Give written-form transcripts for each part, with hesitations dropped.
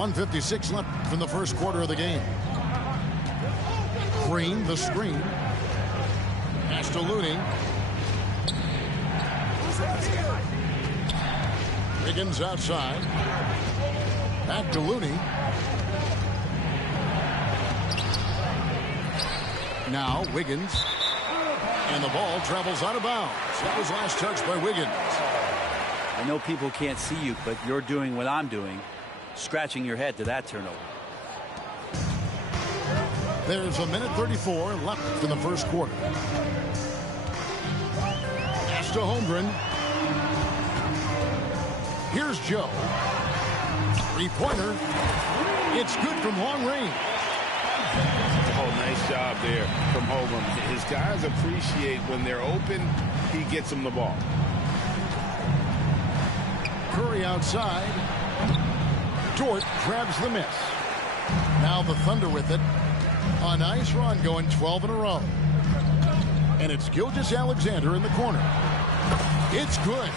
1:56 left in the first quarter of the game. Green, the screen. Pass to Looney. Wiggins outside. Back to Looney. Now Wiggins. And the ball travels out of bounds. That was last touch by Wiggins. I know people can't see you, but you're doing what I'm doing. Scratching your head to that turnover. There's 1:34 left in the first quarter. Pass to Holmgren. Here's Joe. Three-pointer. It's good from long range. Oh, nice job there from Holmgren. His guys appreciate when they're open, he gets them the ball. Curry outside. Dort grabs the miss. Now the Thunder with it. A nice run going 12 in a row. And it's Gilgeous-Alexander in the corner. It's good.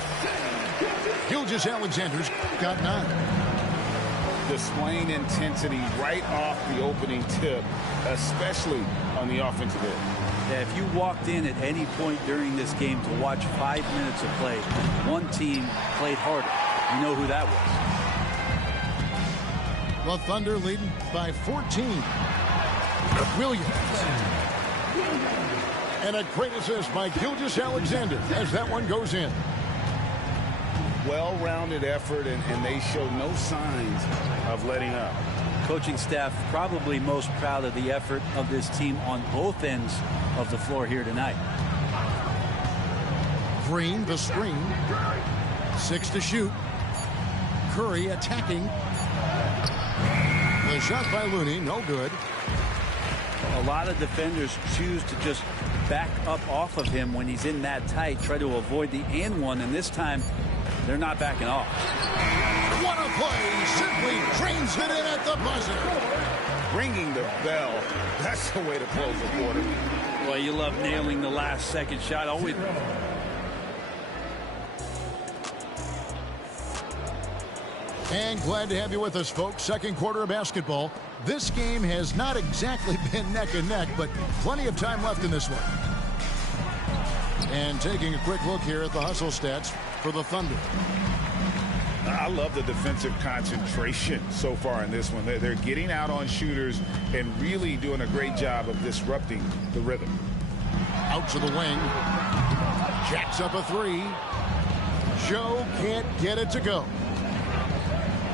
Gilgeous-Alexander's got 9. Displaying intensity right off the opening tip, especially on the offensive end. Yeah, if you walked in at any point during this game to watch 5 minutes of play, one team played harder. You know who that was. The Thunder leading by 14. Williams. And a great assist by Gilgeous-Alexander as that one goes in. Well-rounded effort, and they show no signs of letting up. Coaching staff probably most proud of the effort of this team on both ends of the floor here tonight. Green, the screen. 6 to shoot. Curry attacking. The shot by Looney, no good. A lot of defenders choose to just back up off of him when he's in that tight, try to avoid the and one, and this time they're not backing off. What a play! Simply drains it in at the buzzer. Ringing the bell. That's the way to close the quarter. Well, you love nailing the last second shot. Always. And glad to have you with us, folks. Second quarter of basketball. This game has not exactly been neck and neck, but plenty of time left in this one. And taking a quick look here at the hustle stats for the Thunder. I love the defensive concentration so far in this one. They're getting out on shooters and really doing a great job of disrupting the rhythm. Out to the wing. Jacks up a 3. Joe can't get it to go.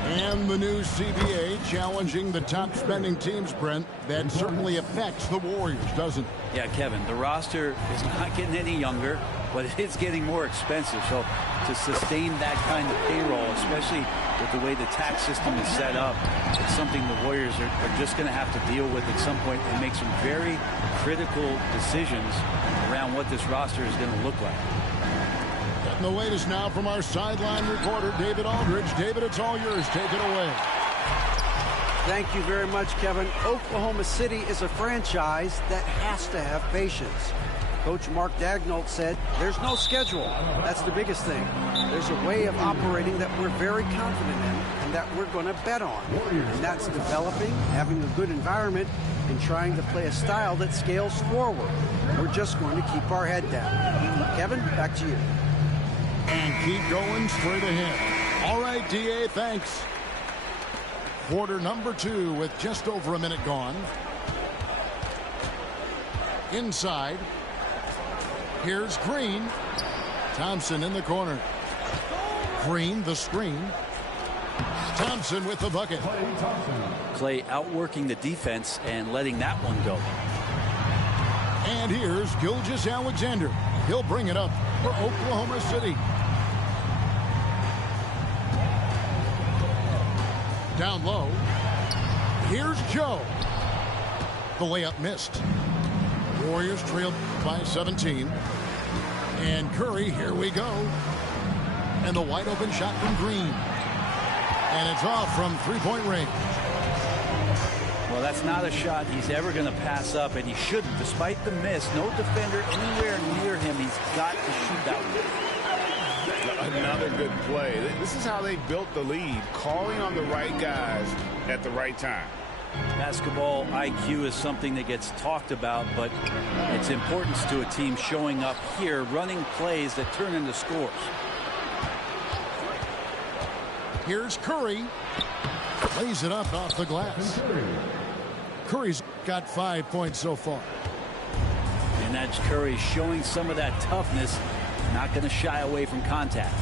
And the new CBA challenging the top spending teams, Brent. That certainly affects the Warriors, doesn't it? Yeah, Kevin, the roster is not getting any younger, but it is getting more expensive. So to sustain that kind of payroll, especially with the way the tax system is set up, it's something the Warriors are just going to have to deal with at some point and make some very critical decisions around what this roster is going to look like. And the latest now from our sideline reporter, David Aldridge. David, it's all yours. Take it away. Thank you very much, Kevin. Oklahoma City is a franchise that has to have patience. Coach Mark Daigneault said, there's no schedule. That's the biggest thing. There's a way of operating that we're very confident in and that we're going to bet on. And that's developing, having a good environment, and trying to play a style that scales forward. We're just going to keep our head down. Kevin, back to you. And keep going straight ahead. All right, DA, thanks. Quarter number 2 with just over a minute gone. Inside. Here's Green. Thompson in the corner. Green, the screen. Thompson with the bucket. Clay outworking the defense and letting that one go. And here's Gilgeous-Alexander. He'll bring it up for Oklahoma City. Down low. Here's Joe. The layup missed. Warriors trailed by 17. And Curry, here we go. And the wide open shot from Green. And it's off from three-point range. Well, that's not a shot he's ever going to pass up, and he shouldn't. Despite the miss, no defender anywhere near him. He's got to shoot that one. Another good play. This is how they built the lead, calling on the right guys at the right time. Basketball IQ is something that gets talked about, but its importance to a team showing up here, running plays that turn into scores. Here's Curry. Lays it up off the glass. Curry's got 5 points so far. And that's Curry showing some of that toughness, not going to shy away from contact.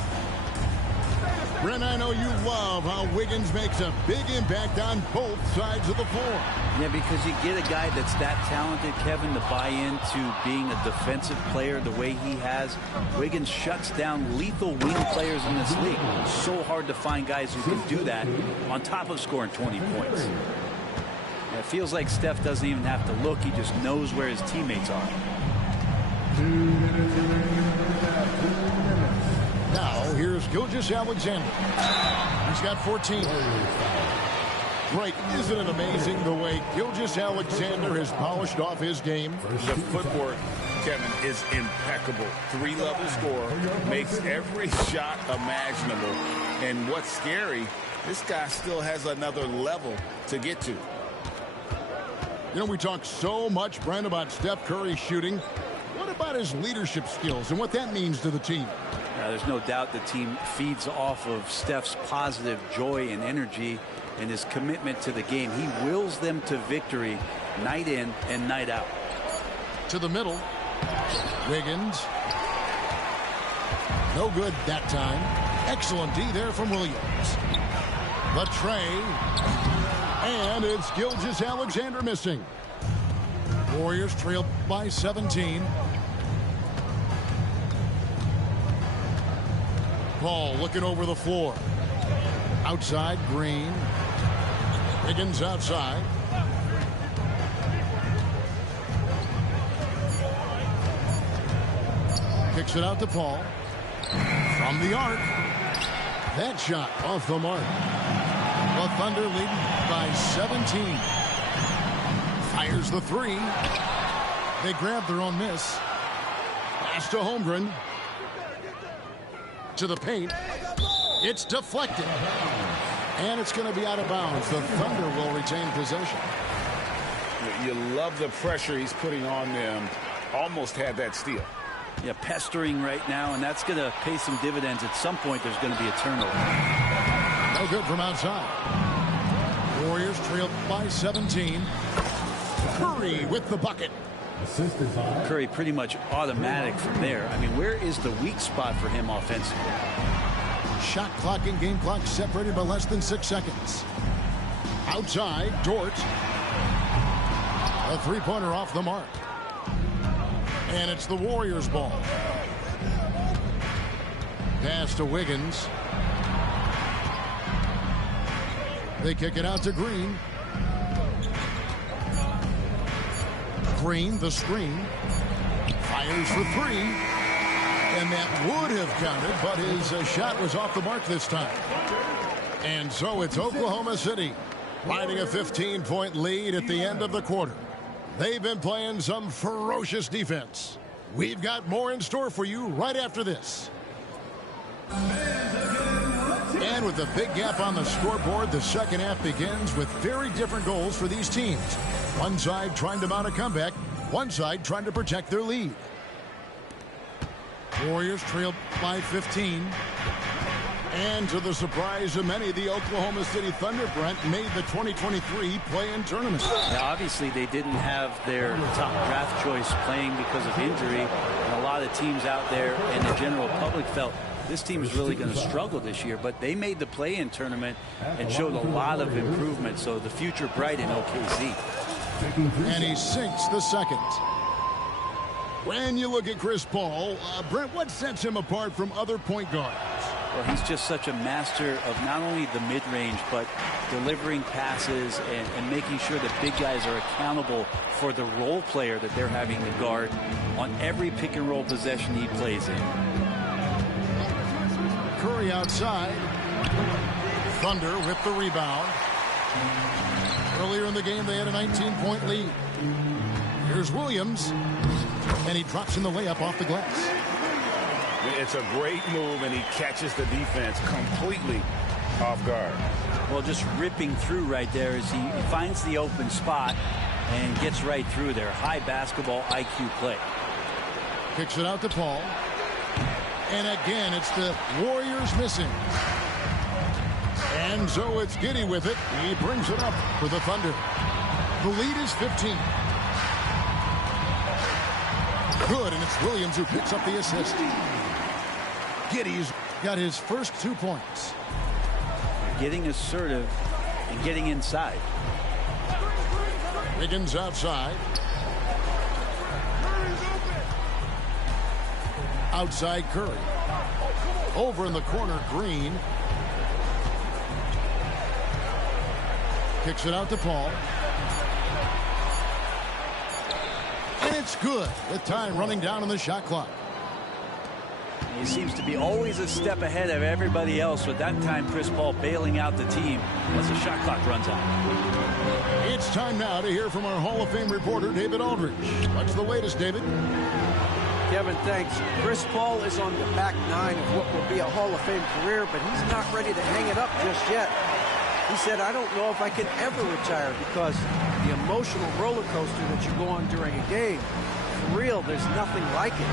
Brent, I know you love how Wiggins makes a big impact on both sides of the floor. Yeah, because you get a guy that's that talented, Kevin, to buy into being a defensive player the way he has. Wiggins shuts down lethal wing players in this league. It's so hard to find guys who can do that on top of scoring 20 points. Yeah, it feels like Steph doesn't even have to look. He just knows where his teammates are. Now, here's Gilgeous-Alexander. He's got 14. Right, isn't it amazing the way Gilgeous-Alexander has polished off his game? The footwork, Kevin, is impeccable. 3-level scorer, makes every shot imaginable. And what's scary, this guy still has another level to get to. You know, we talk so much, Brent, about Steph Curry shooting. What about his leadership skills and what that means to the team? There's no doubt the team feeds off of Steph's positive joy and energy and his commitment to the game. He wills them to victory night in and night out. To the middle. Wiggins. No good that time. Excellent D there from Williams. The tray. And it's Gilgeous-Alexander missing. Warriors trail by 17. Paul looking over the floor. Outside, Green. Wiggins outside. Kicks it out to Paul. From the arc. That shot off the mark. The Thunder leading by 17. Fires the three. They grab their own miss. Pass to Holmgren. To the paint. It's deflected. And it's going to be out of bounds. The Thunder will retain possession. You love the pressure he's putting on them. Almost had that steal. Yeah, pestering right now, and that's going to pay some dividends. At some point, there's going to be a turnover. No good from outside. Warriors trail by 17. Curry with the bucket. Curry pretty much automatic from there. I mean, where is the weak spot for him offensively? Shot clock and game clock separated by less than 6 seconds. Outside, Dort. A three-pointer off the mark. And it's the Warriors' ball. Pass to Wiggins. They kick it out to Green. Green, the screen. Fires for three. And that would have counted, but his shot was off the mark this time. And so it's Oklahoma City riding a 15-point lead at the end of the quarter. They've been playing some ferocious defense. We've got more in store for you right after this. And with a big gap on the scoreboard, the second half begins with very different goals for these teams. One side trying to mount a comeback, one side trying to protect their lead. Warriors trail by 15. And to the surprise of many, the Oklahoma City Thunder, Brent, made the 2023 play-in tournament. Now, obviously, they didn't have their top draft choice playing because of injury. And a lot of teams out there and the general public felt this team is really going to struggle this year. But they made the play-in tournament and showed a lot of improvement. So the future bright in OKC. And he sinks the second. When you look at Chris Paul, Brent, what sets him apart from other point guards? Well, he's just such a master of not only the mid-range, but delivering passes and making sure that big guys are accountable for the role player that they're having to guard on every pick-and-roll possession he plays in. Curry outside. Thunder with the rebound. Earlier in the game, they had a 19-point lead. Here's Williams. And he drops in the layup off the glass. It's a great move, and he catches the defense completely off guard. Well, just ripping through right there as he finds the open spot and gets right through there. High basketball IQ play. Kicks it out to Paul. And again, it's the Warriors missing. And so it's Giddy with it. He brings it up for the Thunder. The lead is 15. Good, and it's Williams who picks up the assist. Giddy's got his first 2 points. Getting assertive and getting inside. Wiggins outside. Outside Curry. Over in the corner, Green. Kicks it out to Paul. And it's good with time running down on the shot clock. He seems to be always a step ahead of everybody else, with that time Chris Paul bailing out the team as the shot clock runs out. It's time now to hear from our Hall of Fame reporter, David Aldridge. What's the latest, David? Kevin, thanks. Chris Paul is on the back nine of what will be a Hall of Fame career, but he's not ready to hang it up just yet. He said, I don't know if I can ever retire because the emotional roller coaster that you go on during a game, for real, there's nothing like it.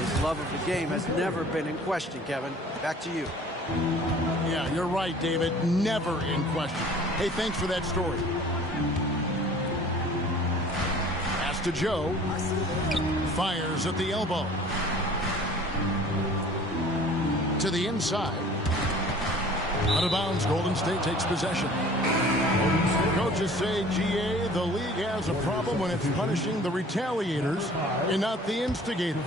His love of the game has never been in question, Kevin. Back to you. Yeah, you're right, David. Never in question. Hey, thanks for that story. Pass to Joe. Fires at the elbow. To the inside. Out of bounds, Golden State takes possession. Coaches say, GA, the league has a problem when it's punishing the retaliators and not the instigators.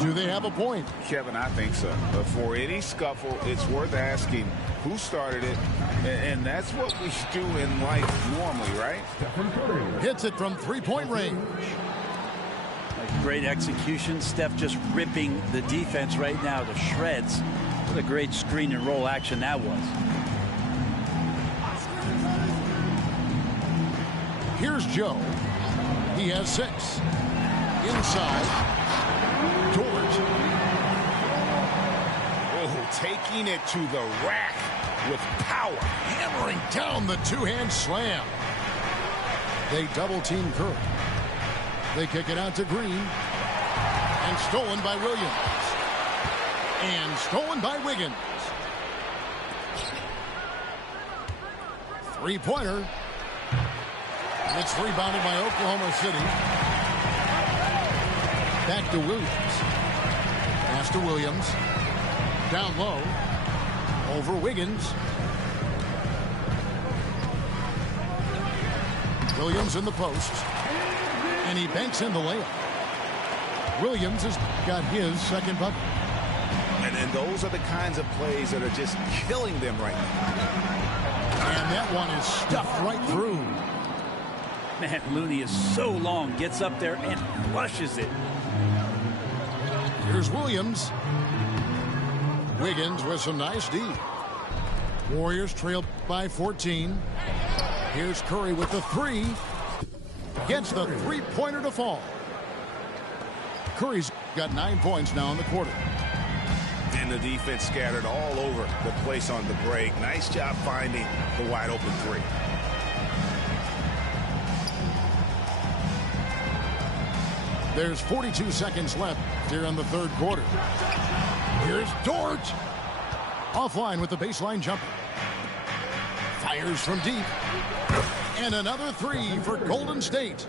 Do they have a point? Kevin, I think so. But for any scuffle, it's worth asking who started it, and that's what we do in life normally, right? Hits it from three-point range. Great execution. Steph just ripping the defense right now to shreds. What a great screen and roll action that was. Here's Joe. He has 6. Inside. George. Oh, taking it to the rack with power. Hammering down the two-hand slam. They double-team Curry. They kick it out to Green. And stolen by Williams. And stolen by Wiggins. Three-pointer. It's rebounded by Oklahoma City. Back to Williams. Pass to Williams. Down low. Over Wiggins. Williams in the post. And he banks in the layup. Williams has got his second bucket. And those are the kinds of plays that are just killing them right now. And that one is stuffed right through. Man, Looney is so long, gets up there and flushes it. Here's Williams. Wiggins with some nice D. Warriors trail by 14. Here's Curry with the 3. Gets the three-pointer to fall. Curry's got 9 points now in the quarter. And the defense scattered all over the place on the break. Nice job finding the wide open 3. There's 42 seconds left here in the third quarter. Here's Dort. Offline with the baseline jumper. Fires from deep. And another 3 for Golden State.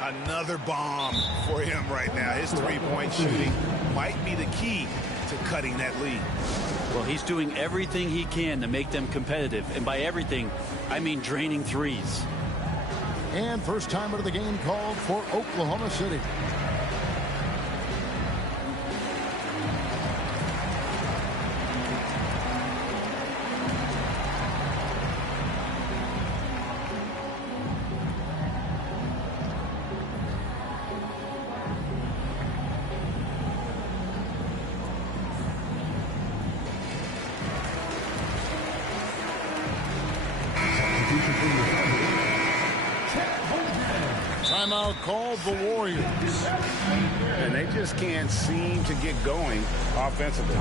Another bomb for him right now. His three-point shooting might be the key to cutting that lead. Well, he's doing everything he can to make them competitive. And by everything, I mean draining threes. And first time out of the game called for Oklahoma City. Timeout Timeout called the Warriors. And they just can't seem to get going offensively.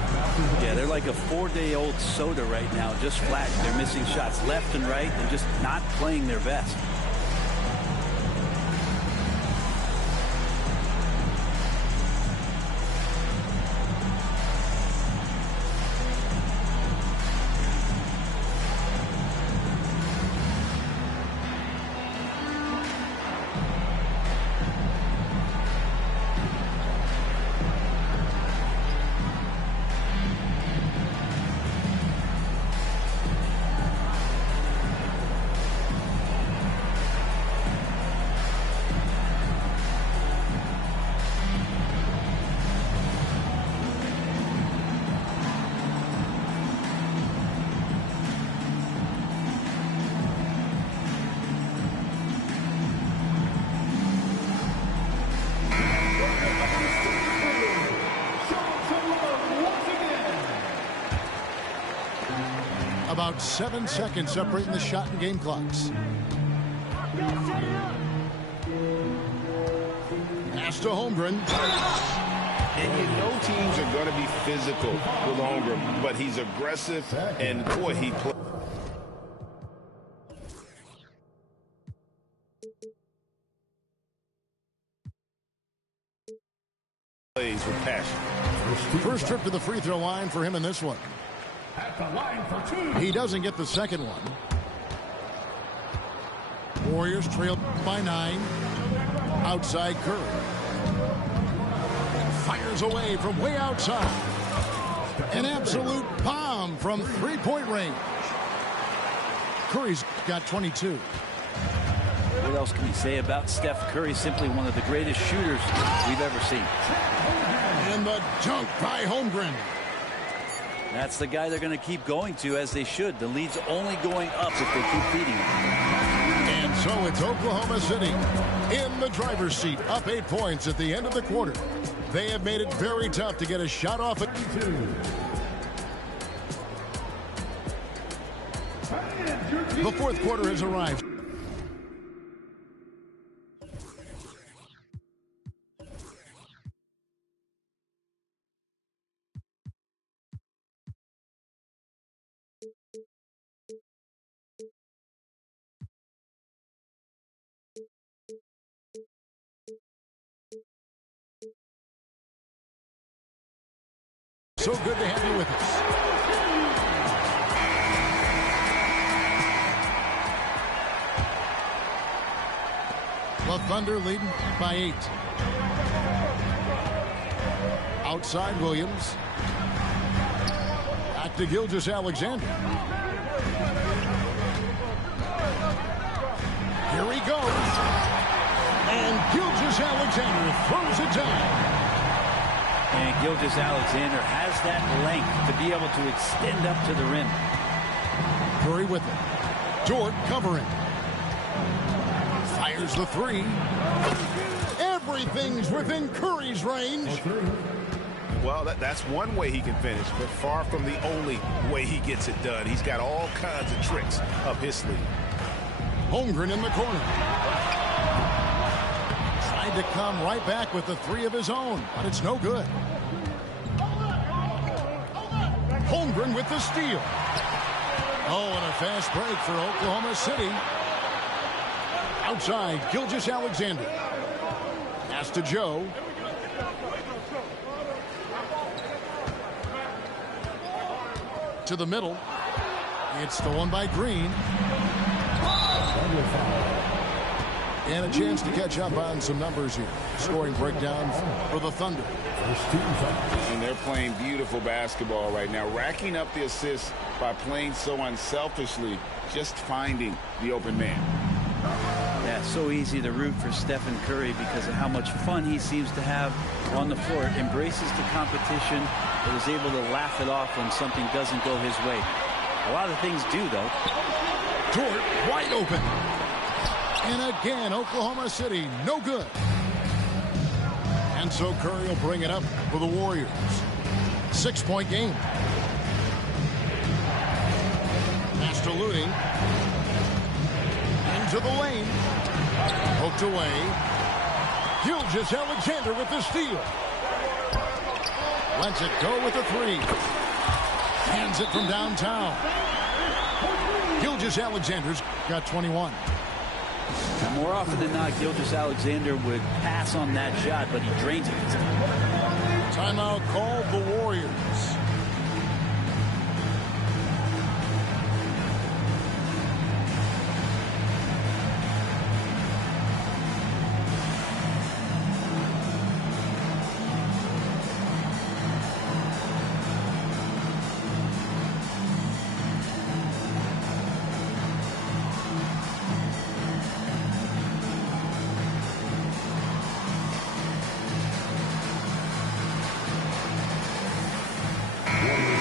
Yeah, they're like a 4-day-old soda right now, just flat. They're missing shots left and right and just not playing their best. About 7 seconds separating the shot and game clocks. Pass to Holmgren. And you know teams are going to be physical with Holmgren, but he's aggressive, and boy, he plays with passion. First trip to the free throw line for him in this one. At the line for 2. He doesn't get the second one. Warriors trail by 9. Outside Curry. Fires away from way outside. An absolute bomb from three-point range. Curry's got 22. What else can you say about Steph Curry? Simply one of the greatest shooters we've ever seen. And the dunk by Holmgren. That's the guy they're going to keep going to, as they should. The lead's only going up if they keep feeding him. And so it's Oklahoma City in the driver's seat, up 8 points at the end of the quarter. They have made it very tough to get a shot off it. The fourth quarter has arrived. So good to have you with us. The Thunder leading by 8. Outside Williams. Back to Gilgeous-Alexander. Here he goes. And Gilgeous-Alexander throws it down. And Gilgeous-Alexander has that length to be able to extend up to the rim. Curry with it. Dort covering. Fires the 3. Everything's within Curry's range. Well, that's one way he can finish, but far from the only way he gets it done. He's got all kinds of tricks up his sleeve. Holmgren in the corner. Tried to come right back with the 3 of his own, but it's no good. Holmgren with the steal. Oh, and a fast break for Oklahoma City. Outside, Gilgeous-Alexander. Pass to Joe. To the middle. It's stolen by Green. And a chance to catch up on some numbers here. Scoring breakdown for the Thunder. And they're playing beautiful basketball right now, racking up the assists by playing so unselfishly, just finding the open man. Yeah, so easy to root for Stephen Curry because of how much fun he seems to have on the floor. Embraces the competition, but is able to laugh it off when something doesn't go his way. A lot of things do, though. Dort wide open. And again, Oklahoma City, no good. And so Curry will bring it up for the Warriors. 6-point game. Pass to Looney. Into the lane. Poked away. Gilgeous-Alexander with the steal. Lets it go with the three. Hands it from downtown. Gilgeous-Alexander's got 21. Now, more often than not, Gilgeous-Alexander would pass on that shot, but he drains it. Timeout called the Warriors.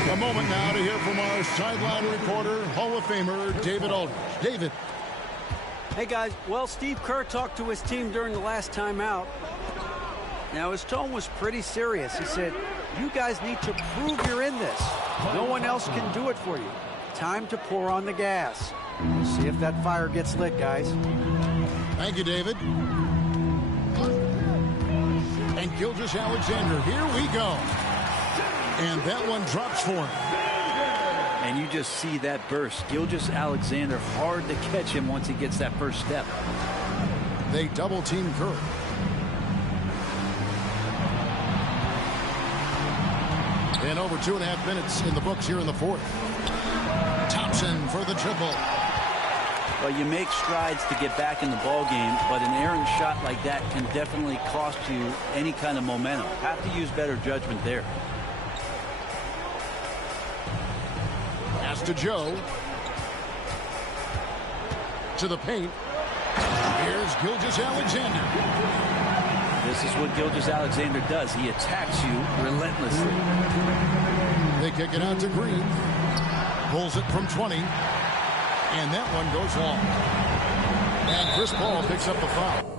A moment now to hear from our sideline reporter, Hall of Famer David Aldridge. David. Hey, guys. Well, Steve Kerr talked to his team during the last timeout. Now, his tone was pretty serious. He said, you guys need to prove you're in this. No one else can do it for you. Time to pour on the gas. We'll see if that fire gets lit, guys. Thank you, David. And Gilgeous-Alexander, here we go. And that one drops for him. And you just see that burst. Gilgeous-Alexander, hard to catch him once he gets that first step. They double-team Kerr. And over 2.5 minutes in the books here in the fourth. Thompson for the triple. Well, you make strides to get back in the ball game, but an errant shot like that can definitely cost you any kind of momentum. Have to use better judgment there. To Joe. To the paint. Here's Gilgeous-Alexander. This is what Gilgeous-Alexander does. He attacks you relentlessly. They kick it out to Green. Pulls it from 20. And that one goes long. And Chris Paul picks up the foul.